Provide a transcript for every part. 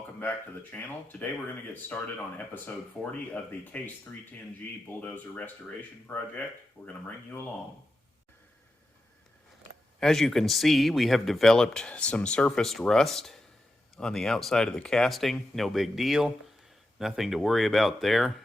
welcome back to the channel. Today we're going to get started on episode 40 of the Case 310G Bulldozer Restoration Project. We're going to bring you along. As you can see, we have developed some surfaced rust on the outside of the casting. No big deal. Nothing to worry about there.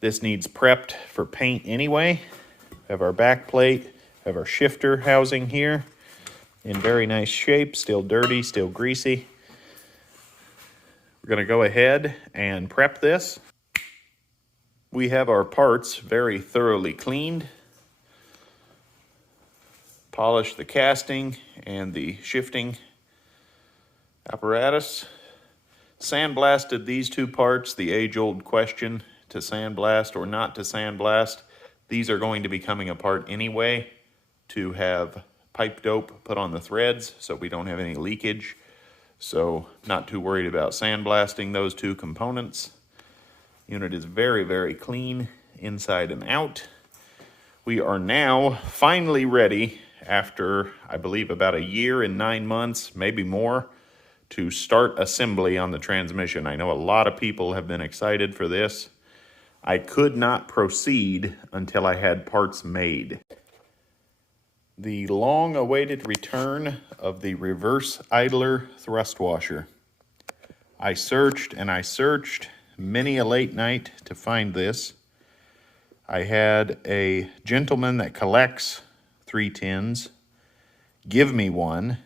This needs prepped for paint anyway. We have our back plate, have our shifter housing here in very nice shape, still dirty, still greasy. We're going to go ahead and prep this. We have our parts very thoroughly cleaned. Polished the casting and the shifting apparatus. Sandblasted these two parts, the age-old question, to sandblast or not to sandblast. These are going to be coming apart anyway to have pipe dope put on the threads so we don't have any leakage. So not too worried about sandblasting those two components. Unit is very, very clean inside and out. We are now finally ready after, I believe, about a year and 9 months, maybe more, to start assembly on the transmission. I know a lot of people have been excited for this. I could not proceed until I had parts made. The long-awaited return of the reverse idler thrust washer. I searched and I searched many a late night to find this. I had a gentleman that collects 310s give me one.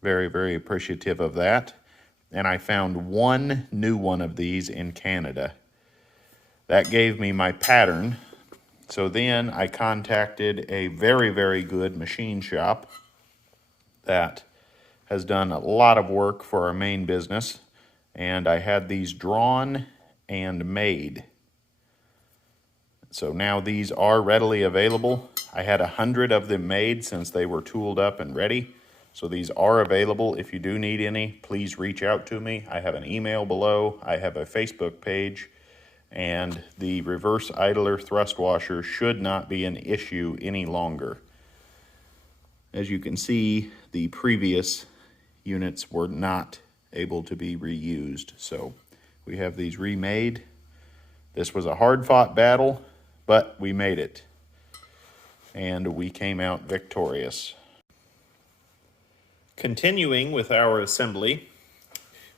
Very, very appreciative of that. And I found one new one of these in Canada. That gave me my pattern. So then I contacted a very, very good machine shop that has done a lot of work for our main business. And I had these drawn and made. So now these are readily available. I had 100 of them made since they were tooled up and ready. So these are available. If you do need any, please reach out to me. I have an email below. I have a Facebook page. And the reverse idler thrust washer should not be an issue any longer. As you can see, the previous units were not able to be reused. So we have these remade. This was a hard-fought battle, but we made it. And we came out victorious. Continuing with our assembly,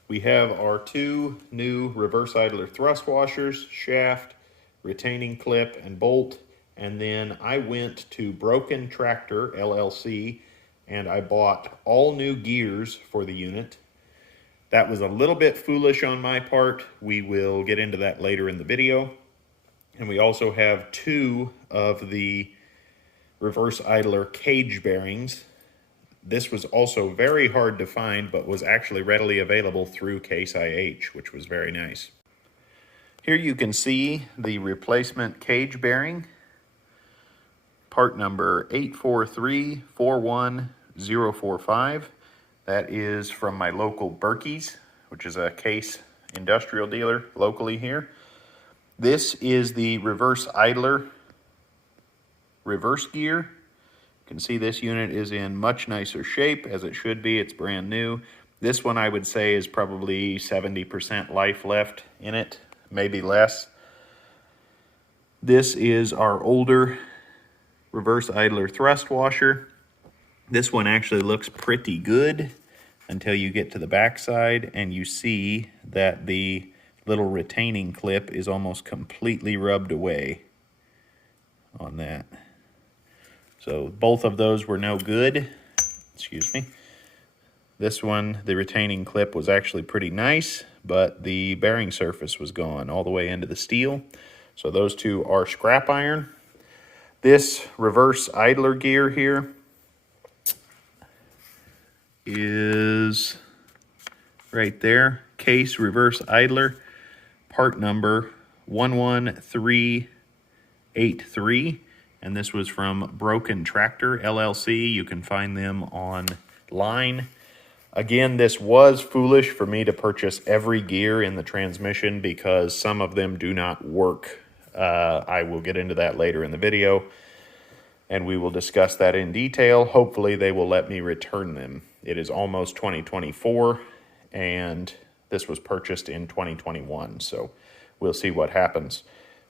we have our two new reverse idler thrust washers, shaft, retaining clip, and bolt. And then I went to Broken Tractor, LLC, and I bought all new gears for the unit. That was a little bit foolish on my part. We will get into that later in the video. And we also have two of the reverse idler cage bearings. This was also very hard to find, but was actually readily available through Case IH, which was very nice. Here you can see the replacement cage bearing, part number 843-41045. That is from my local Berkey's, which is a Case industrial dealer locally here. This is the reverse idler reverse gear. You can see this unit is in much nicer shape, as it should be. It's brand new. This one I would say is probably 70% life left in it, maybe less. This is our older reverse idler thrust washer. This one actually looks pretty good until you get to the backside and you see that the little retaining clip is almost completely rubbed away on that. So both of those were no good. Excuse me. This one, the retaining clip was actually pretty nice, but the bearing surface was gone all the way into the steel. So those two are scrap iron. This reverse idler gear here is right there. Case reverse idler, part number 11383. And this was from Broken Tractor, LLC. You can find them online. Again, this was foolish for me to purchase every gear in the transmission because some of them do not work. I will get into that later in the video, and we will discuss that in detail. Hopefully, they will let me return them. It is almost 2024, and This was purchased in 2021, so we'll see what happens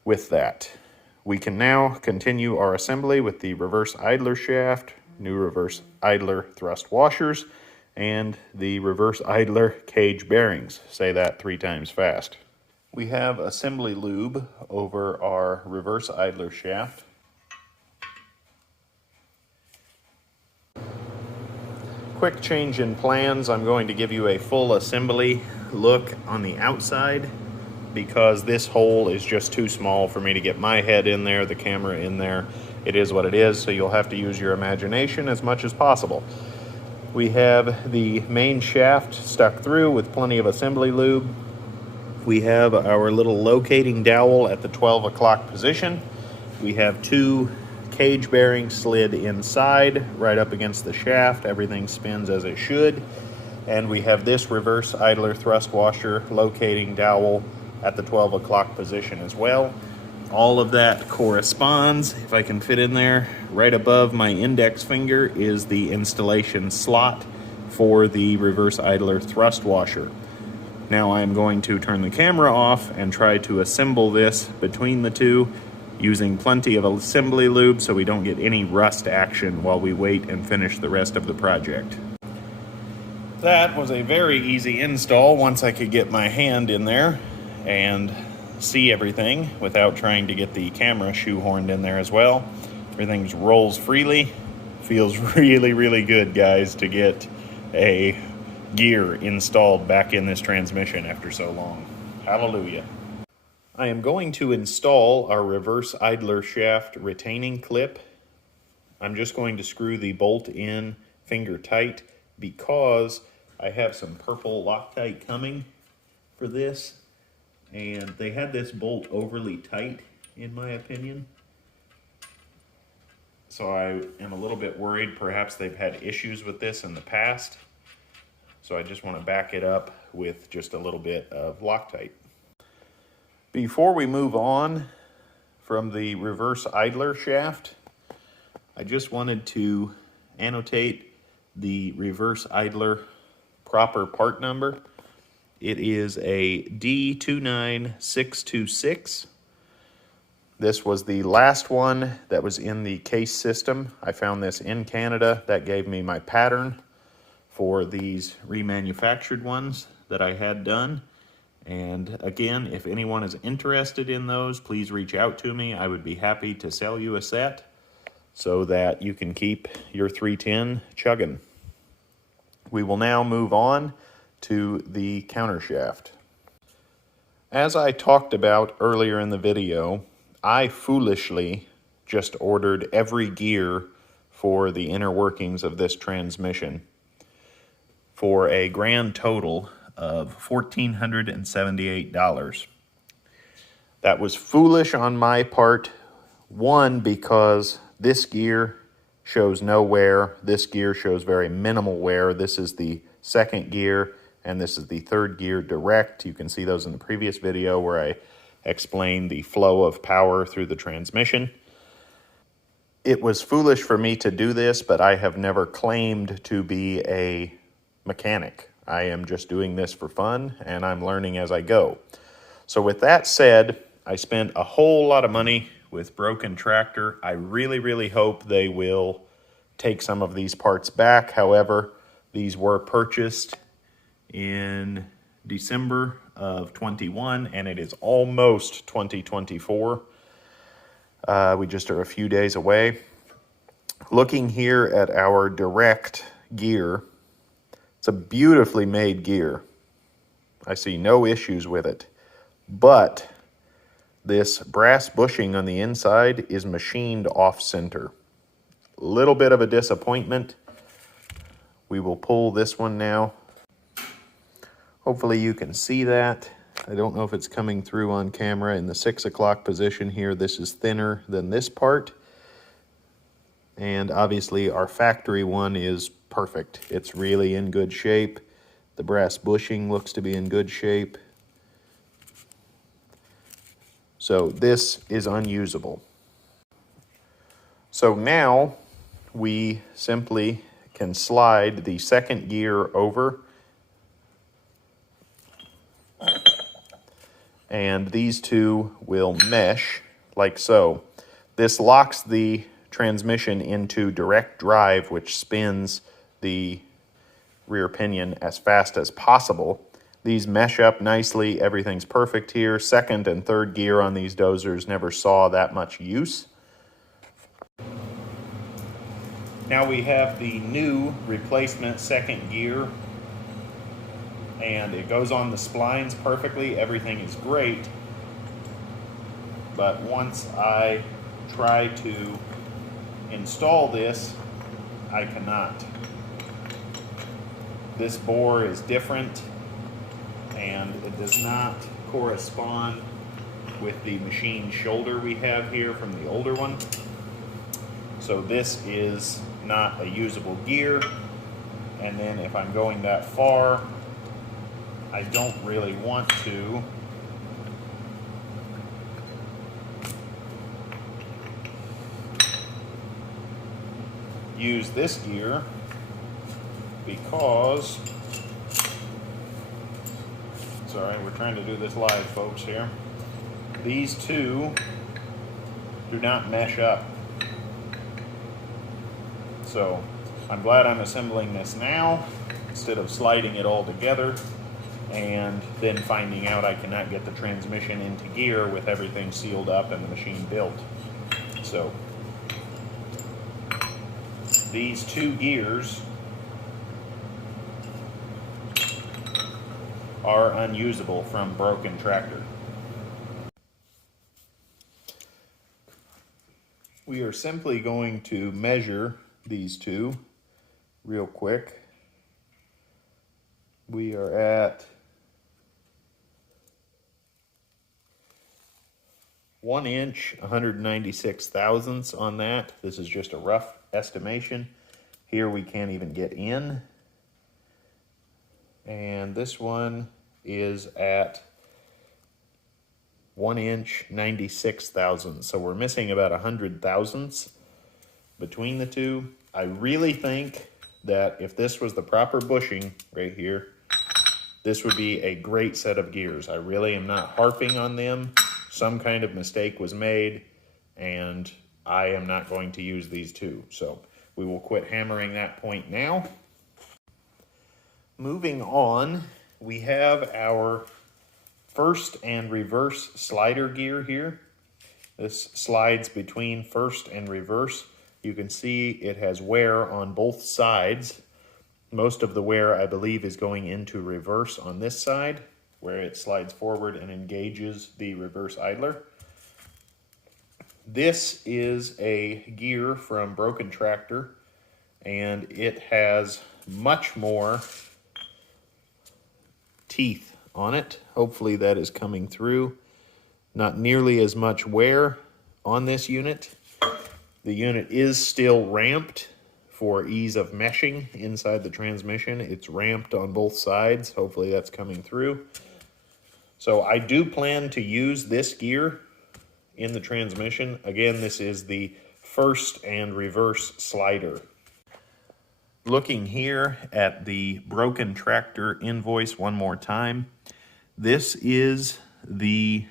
with that. We can now continue our assembly with the reverse idler shaft, new reverse idler thrust washers, and the reverse idler cage bearings. Say that 3 times fast. We have assembly lube over our reverse idler shaft. Quick change in plans. I'm going to give you a full assembly look on the outside because this hole is just too small for me to get my head in there, the camera in there. It is what it is, so you'll have to use your imagination as much as possible. We have the main shaft stuck through with plenty of assembly lube. We have our little locating dowel at the 12 o'clock position. We have 2 cage bearings slid inside, right up against the shaft. Everything spins as it should. And we have this reverse idler thrust washer locating dowel at the 12 o'clock position as well. All of that corresponds, if I can fit in there, right above my index finger is the installation slot for the reverse idler thrust washer. Now I'm going to turn the camera off and try to assemble this between the two using plenty of assembly lube so we don't get any rust action while we wait and finish the rest of the project. That was a very easy install once I could get my hand in there and see everything without trying to get the camera shoehorned in there as well. Everything rolls freely. Feels really, really good, guys, to get a gear installed back in this transmission after so long. Hallelujah. I am going to install our reverse idler shaft retaining clip. I'm just going to screw the bolt in finger tight because I have some purple Loctite coming for this, and they had this bolt overly tight in my opinion. So I am a little bit worried perhaps they've had issues with this in the past. So I just want to back it up with just a little bit of Loctite. Before we move on from the reverse idler shaft, I just wanted to annotate the reverse idler proper part number. It is a D29626. This was the last one that was in the case system. I found this in Canada. That gave me my pattern for these remanufactured ones that I had done. And again, if anyone is interested in those, please reach out to me. I would be happy to sell you a set so that you can keep your 310 chugging. We will now move on to the counter shaft. As I talked about earlier in the video, I foolishly just ordered every gear for the inner workings of this transmission for a grand total of $1,478. That was foolish on my part. One, because this gear shows no wear. This gear shows very minimal wear. This is the second gear, and this is the third gear direct. You can see those in the previous video where I explained the flow of power through the transmission. It was foolish for me to do this, but I have never claimed to be a mechanic. I am just doing this for fun, and I'm learning as I go. So with that said, I spent a whole lot of money with Broken Tractor. I really, really hope they will take some of these parts back. However, these were purchased in December of 21, and it is almost 2024. We just are a few days away. Looking here at our direct gear, it's a beautifully made gear. I see no issues with it. But this brass bushing on the inside is machined off-center. Little bit of a disappointment. We will pull this one now. Hopefully you can see that. I don't know if it's coming through on camera. In the 6 o'clock position here, this is thinner than this part. And obviously our factory one is perfect. It's really in good shape. The brass bushing looks to be in good shape. So this is unusable. So now we simply can slide the second gear over and these two will mesh like so. This locks the transmission into direct drive, which spins the rear pinion as fast as possible. These mesh up nicely, everything's perfect here. Second and third gear on these dozers never saw that much use. Now we have the new replacement second gear, and it goes on the splines perfectly. Everything is great. But once I try to install this, I cannot. This bore is different, and it does not correspond with the machine shoulder we have here from the older one. So this is not a usable gear, and then if I'm going that far, I don't really want to use this gear because, sorry, we're trying to do this live, folks, here. These two do not mesh up. So I'm glad I'm assembling this now instead of sliding it all together and then finding out I cannot get the transmission into gear with everything sealed up and the machine built. So these two gears are unusable from Broken Tractor. We are simply going to measure these two real quick. We are at 1 inch, 196 thousandths on that. This is just a rough estimation. Here we can't even get in. And this one is at 1 inch, 96 thousandths. So we're missing about 100 thousandths between the two. I really think that if this was the proper bushing right here, this would be a great set of gears. I really am not harping on them. Some kind of mistake was made, and I am not going to use these two. So we will quit hammering that point now. Moving on, we have our first and reverse slider gear here. This slides between first and reverse. You can see it has wear on both sides. Most of the wear, I believe, is going into reverse on this side, where it slides forward and engages the reverse idler. This is a gear from Broken Tractor, and it has much more teeth on it. Hopefully that is coming through. Not nearly as much wear on this unit. The unit is still ramped for ease of meshing inside the transmission. It's ramped on both sides. Hopefully that's coming through. So I do plan to use this gear in the transmission. Again, this is the first and reverse slider. Looking here at the Broken Tractor invoice one more time, this is the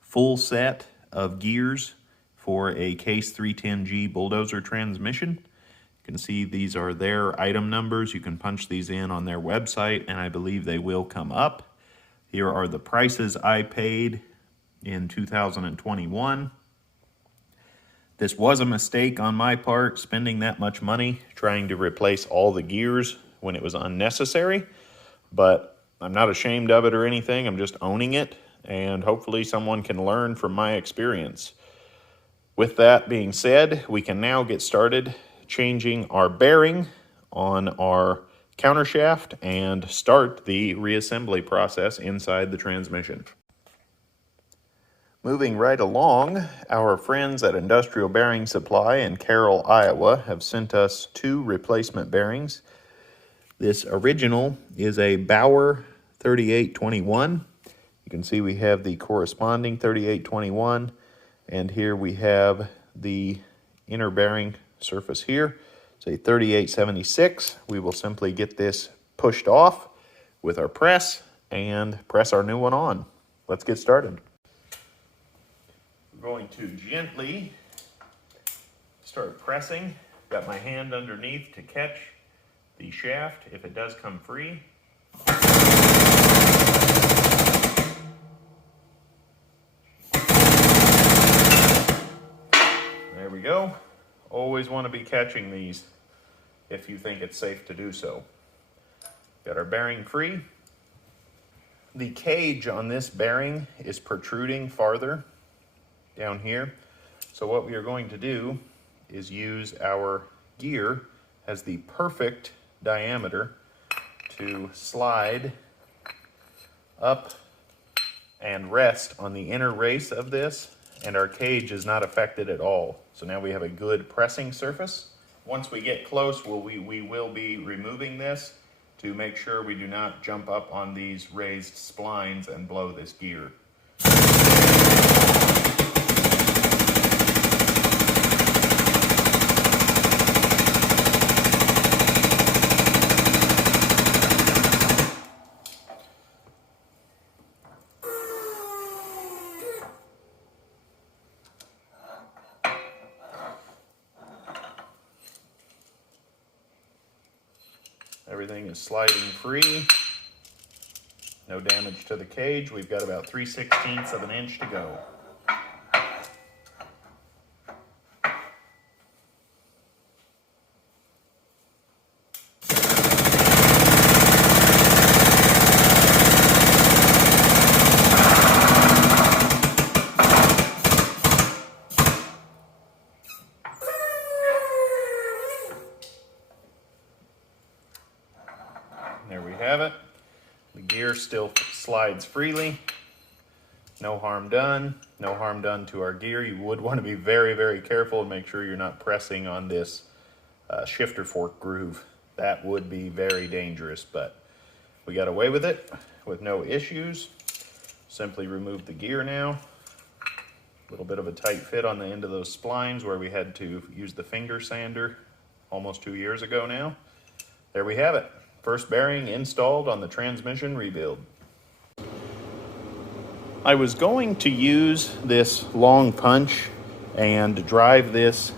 full set of gears for a Case 310G Bulldozer transmission. You can see these are their item numbers. You can punch these in on their website, and I believe they will come up. Here are the prices I paid in 2021. This was a mistake on my part, spending that much money trying to replace all the gears when it was unnecessary, but I'm not ashamed of it or anything. I'm just owning it, and hopefully someone can learn from my experience. With that being said, we can now get started changing our bearing on our countershaft and start the reassembly process inside the transmission. Moving right along, our friends at Industrial Bearing Supply in Carroll, Iowa have sent us 2 replacement bearings. This original is a Bauer 3821. You can see we have the corresponding 3821, and here we have the inner bearing surface here. It's a 3876. We will simply get this pushed off with our press and press our new one on. Let's get started. We're going to gently start pressing. Got my hand underneath to catch the shaft if it does come free. There we go. Always want to be catching these if you think it's safe to do so. Got our bearing free. The cage on this bearing is protruding farther down here. So what we are going to do is use our gear as the perfect diameter to slide up and rest on the inner race of this, and our cage is not affected at all. So now we have a good pressing surface. Once we get close, we will be removing this to make sure we do not jump up on these raised splines and blow this gear. Everything is sliding free. No damage to the cage. We've got about 3/16 of an inch to go. There we have it. The gear still slides freely. No harm done. No harm done to our gear. You would want to be very, very careful and make sure you're not pressing on this shifter fork groove. That would be very dangerous, but we got away with it with no issues. Simply remove the gear now. A little bit of a tight fit on the end of those splines where we had to use the finger sander almost 2 years ago now. There we have it. First bearing installed on the transmission rebuild. I was going to use this long punch and drive this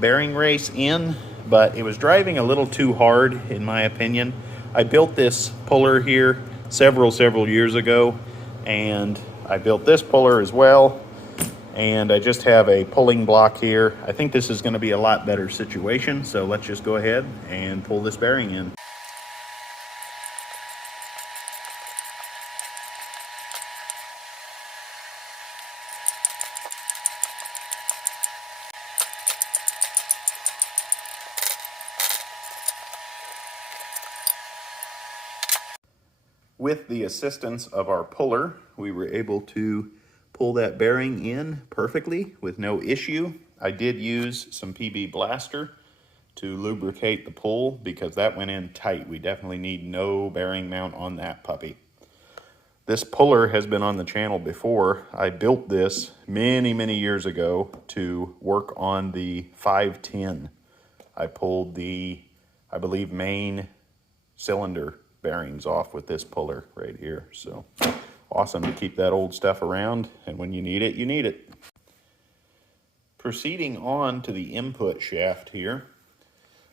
bearing race in, but it was driving a little too hard in my opinion. I built this puller here several years ago, and I built this puller as well, and I just have a pulling block here. I think this is going to be a lot better situation, so let's just go ahead and pull this bearing in. With the assistance of our puller, we were able to pull that bearing in perfectly with no issue. I did use some PB Blaster to lubricate the pull because that went in tight. We definitely need no bearing mount on that puppy. This puller has been on the channel before. I built this many years ago to work on the 510. I pulled the, I believe, main cylinder bearings off with this puller right here. So awesome to keep that old stuff around, and when you need it, you need it. Proceeding on to the input shaft here,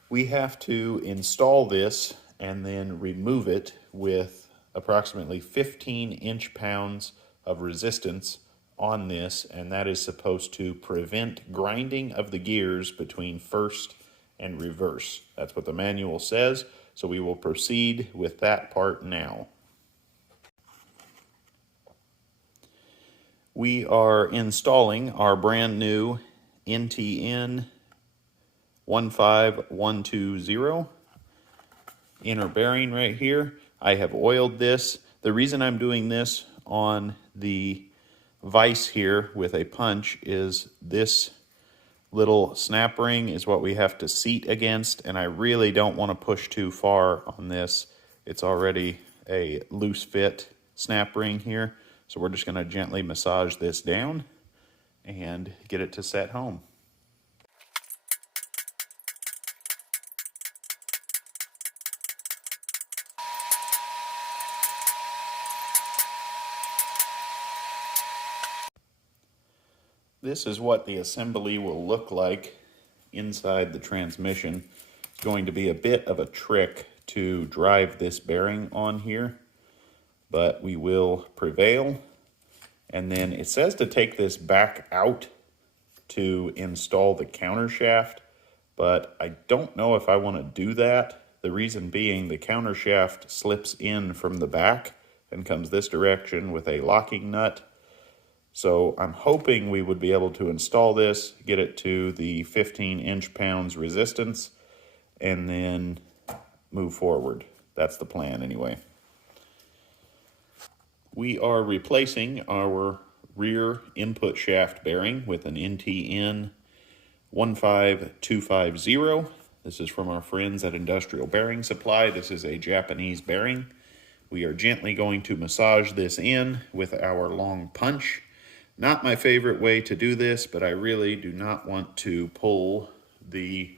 we have to install this and then remove it with approximately 15 inch-pounds of resistance on this, and that is supposed to prevent grinding of the gears between first and reverse. That's what the manual says, so we will proceed with that part now. We are installing our brand new NTN 15120 inner bearing right here. I have oiled this. The reason I'm doing this on the vise here with a punch is this little snap ring is what we have to seat against, and I really don't want to push too far on this. It's already a loose fit snap ring here, so we're just going to gently massage this down and get it to set home. This is what the assembly will look like inside the transmission. It's going to be a bit of a trick to drive this bearing on here, but we will prevail. And then it says to take this back out to install the counter shaft, but I don't know if I want to do that. The reason being, the counter shaft slips in from the back and comes this direction with a locking nut. So I'm hoping we would be able to install this, get it to the 15 inch-pounds resistance, and then move forward. That's the plan anyway. We are replacing our rear input shaft bearing with an NTN 15250. This is from our friends at Industrial Bearing Supply. This is a Japanese bearing. We are gently going to massage this in with our long punch. Not my favorite way to do this, but I really do not want to pull the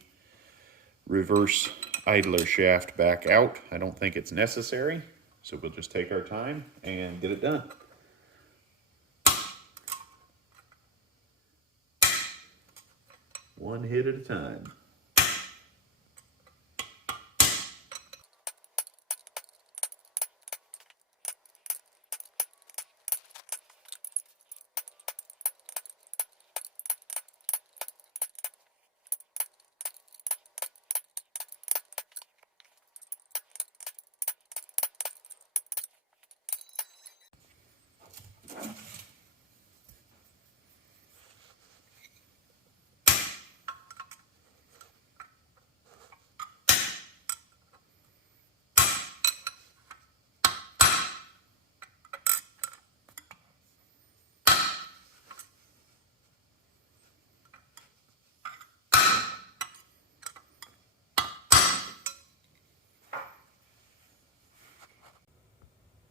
reverse idler shaft back out. I don't think it's necessary, so we'll just take our time and get it done. One hit at a time.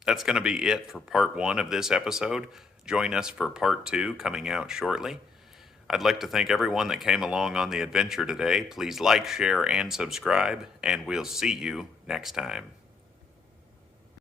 That's going to be it for part 1 of this episode. Join us for part 2 coming out shortly. I'd like to thank everyone that came along on the adventure today. Please like, share, and subscribe, and we'll see you next time.